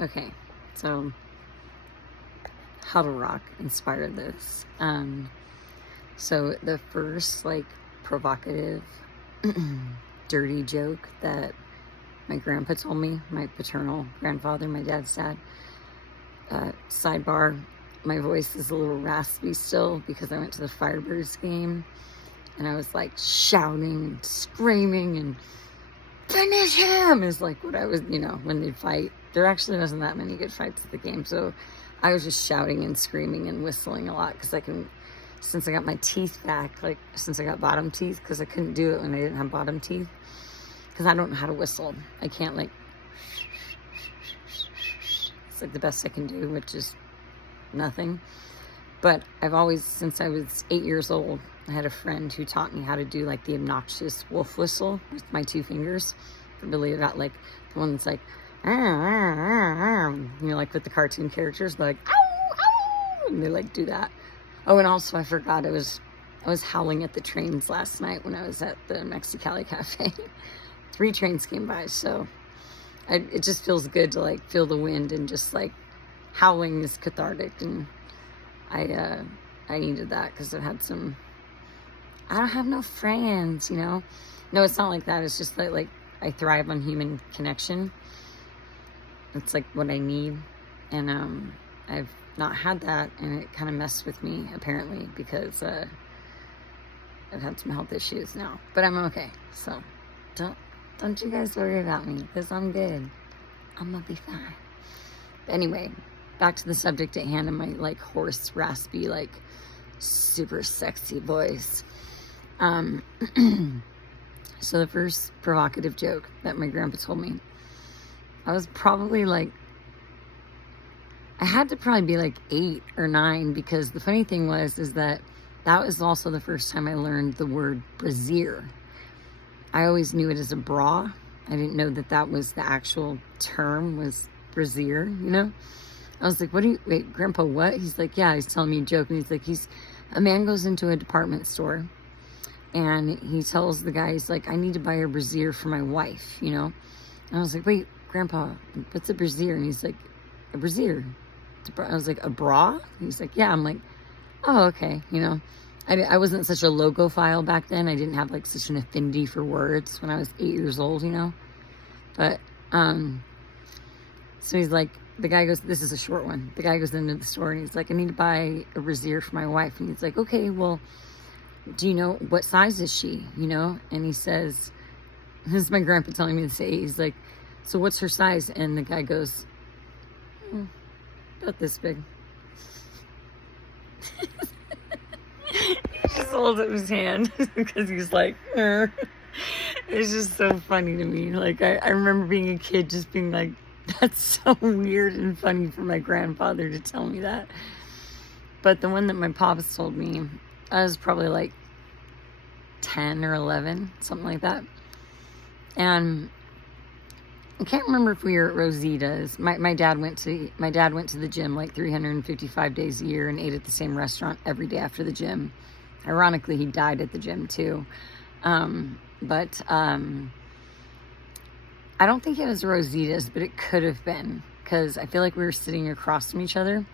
Okay, so how to rock inspired this. So the first like provocative, dirty joke that my grandpa told me, my paternal grandfather, my dad's dad. Sidebar, my voice is a little raspy still because I went to the Firebirds game and I was like shouting and screaming and finish him is like what I was, when they'd fight. There actually wasn't that many good fights at the game, so I was just shouting and screaming and whistling a lot because since I got my teeth back, like since I got bottom teeth, because I couldn't do it when I didn't have bottom teeth, because I don't know how to whistle. I can't like, it's like the best I can do, which is nothing. But I've always, since I was 8 years old, I had a friend who taught me how to do like the obnoxious wolf whistle with my 2 fingers. Really got like the one that's like, like with the cartoon characters, like, ow, ow, and they like do that. Oh, and also I forgot I was howling at the trains last night when I was at the Mexicali Cafe. 3 trains came by, so it just feels good to like feel the wind, and just like howling is cathartic, and I needed that because I don't have no friends, No, it's not like that. It's just that like I thrive on human connection. It's like what I need, and I've not had that, and it kind of messed with me apparently because I've had some health issues now, but I'm okay. So don't you guys worry about me, because I'm good. I'm gonna be fine. But anyway, back to the subject at hand, and my like hoarse, raspy, like super sexy voice. So the first provocative joke that my grandpa told me, I was probably like, I had to probably be like 8 or 9, because the funny thing is that was also the first time I learned the word brassiere. I always knew it as a bra. I didn't know that was the actual term, was brassiere, I was like, wait, Grandpa, what? He's like, yeah, he's telling me a joke. And he's like, a man goes into a department store and he tells the guy, he's like, I need to buy a brassiere for my wife, And I was like, wait, Grandpa, what's a brassiere? And he's like, a brassiere. I was like, a bra? And he's like, yeah. I'm like, oh, okay, I wasn't such a logophile back then. I didn't have like such an affinity for words when I was 8 years old, But, so he's like, the guy goes, this is a short one. The guy goes into the store and he's like, I need to buy a brassiere for my wife. And he's like, okay, well, do you know, what size is she, And he says, this is my grandpa telling me to say, he's like, so what's her size? And the guy goes, about this big. He just holds up his hand because he's like, It's just so funny to me. Like, I remember being a kid just being like, that's so weird and funny for my grandfather to tell me that. But the one that my pops told me, I was probably like 10 or 11, something like that. And I can't remember if we were at Rosita's. My dad went to the gym like 355 days a year and ate at the same restaurant every day after the gym. Ironically, he died at the gym too. But I don't think it was Rosita's, but it could have been, because I feel like we were sitting across from each other.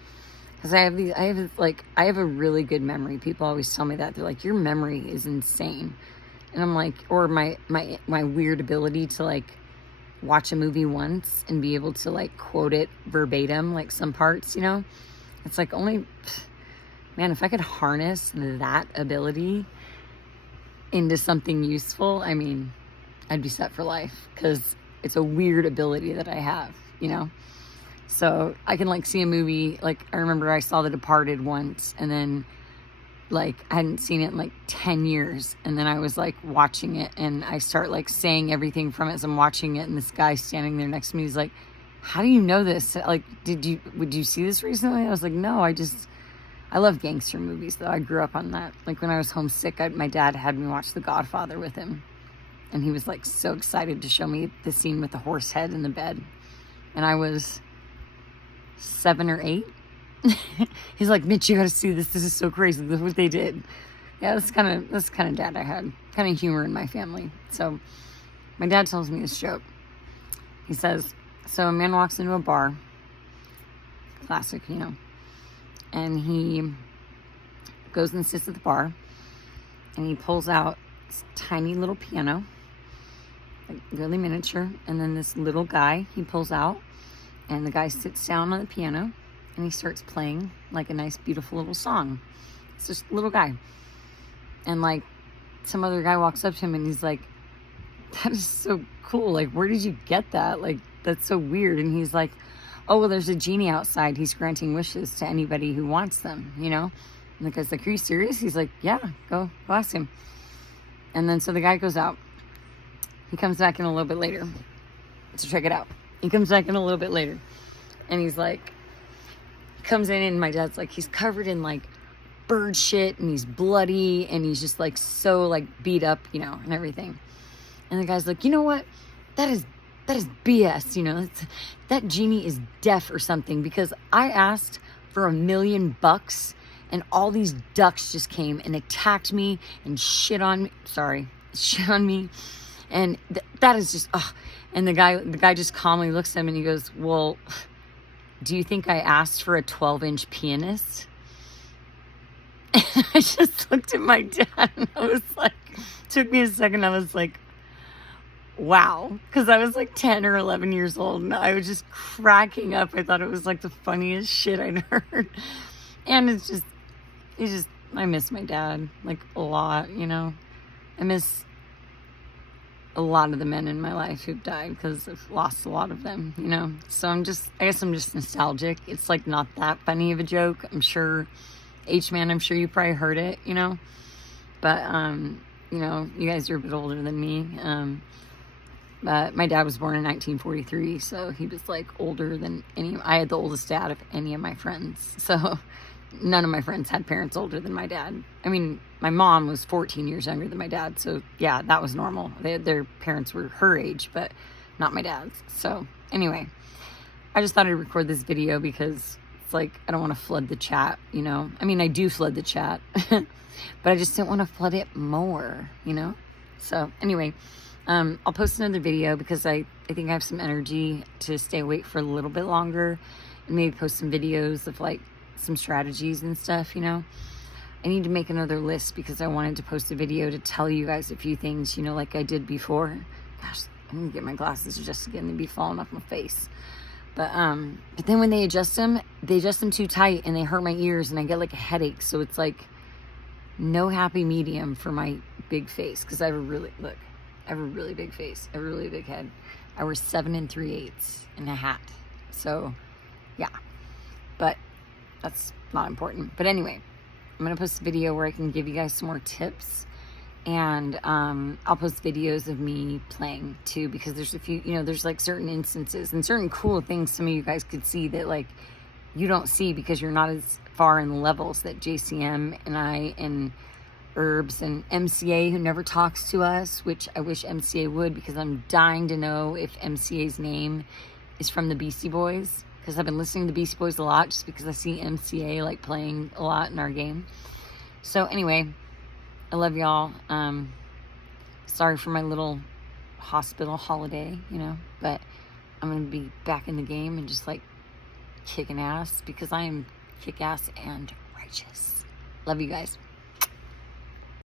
Because I have a really good memory. People always tell me that. They're like, your memory is insane. And I'm like, or my weird ability to like watch a movie once and be able to like quote it verbatim, like some parts, It's like, only, man, if I could harness that ability into something useful, I mean, I'd be set for life, because it's a weird ability that I have, So I can like see a movie, like I remember I saw The Departed once, and then like I hadn't seen it in like 10 years, and then I was like watching it, and I start like saying everything from it as I'm watching it, and this guy standing there next to me is like, how do you know this? Like, would you see this recently? I was like, no, I love gangster movies though. I grew up on that. Like when I was homesick, my dad had me watch The Godfather with him, and he was like so excited to show me the scene with the horse head in the bed, and I was 7 or 8. He's like, Mitch, you gotta see this. This is so crazy. This is what they did. Yeah, that's kind of dad I had. Kind of humor in my family. So my dad tells me this joke. He says, so a man walks into a bar classic, and he goes and sits at the bar, and he pulls out this tiny little piano, like really miniature, and then this little guy he pulls out, and the guy sits down on the piano, and he starts playing like a nice, beautiful little song. It's just a little guy. And like some other guy walks up to him and he's like, that is so cool. Like, where did you get that? Like, that's so weird. And he's like, oh, well, there's a genie outside. He's granting wishes to anybody who wants them, And the guy's like, are you serious? He's like, yeah, go ask him. And then so the guy goes out. He comes back in a little bit later to check it out. He comes back in a little bit later. And he's like, comes in and my dad's like, he's covered in like bird shit and he's bloody and he's just like so like beat up, and everything. And the guy's like, you know what? That is BS, that genie is deaf or something, because I asked for $1 million and all these ducks just came and attacked me and shit on me. And that is just, And the guy just calmly looks at him and he goes, well, do you think I asked for a 12-inch pianist? And I just looked at my dad and I was like, took me a second. I was like, wow. Because I was like 10 or 11 years old and I was just cracking up. I thought it was like the funniest shit I'd heard. And I miss my dad like a lot, I miss a lot of the men in my life who've died because I've lost a lot of them, So I guess I'm just nostalgic. It's like not that funny of a joke. I'm sure, H-Man, I'm sure you probably heard it, But, you guys are a bit older than me. But my dad was born in 1943, so he was like older than I had the oldest dad of any of my friends. So none of my friends had parents older than my dad. I mean, my mom was 14 years younger than my dad. So yeah, that was normal. Their parents were her age, but not my dad's. So anyway, I just thought I'd record this video because it's like, I don't want to flood the chat, I mean, I do flood the chat, but I just didn't want to flood it more, So anyway, I'll post another video because I think I have some energy to stay awake for a little bit longer and maybe post some videos of like some strategies and stuff, I need to make another list because I wanted to post a video to tell you guys a few things, like I did before. Gosh, I'm gonna get my glasses adjusted again. They'd be falling off my face. But then when they adjust them too tight and they hurt my ears and I get like a headache. So it's like no happy medium for my big face because I have a really big face. I have a really big head. I wear 7 3/8 and a hat. So yeah, but that's not important. But anyway, I'm going to post a video where I can give you guys some more tips. And I'll post videos of me playing too, because there's a few, there's like certain instances and certain cool things some of you guys could see that like you don't see because you're not as far in the levels that JCM and I and Herbs and MCA, who never talks to us, which I wish MCA would, because I'm dying to know if MCA's name is from the Beastie Boys, because I've been listening to the Beastie Boys a lot just because I see MCA like playing a lot in our game. So anyway, I love y'all. Sorry for my little hospital holiday, but I'm going to be back in the game and just like kicking ass because I am kick ass and righteous. Love you guys.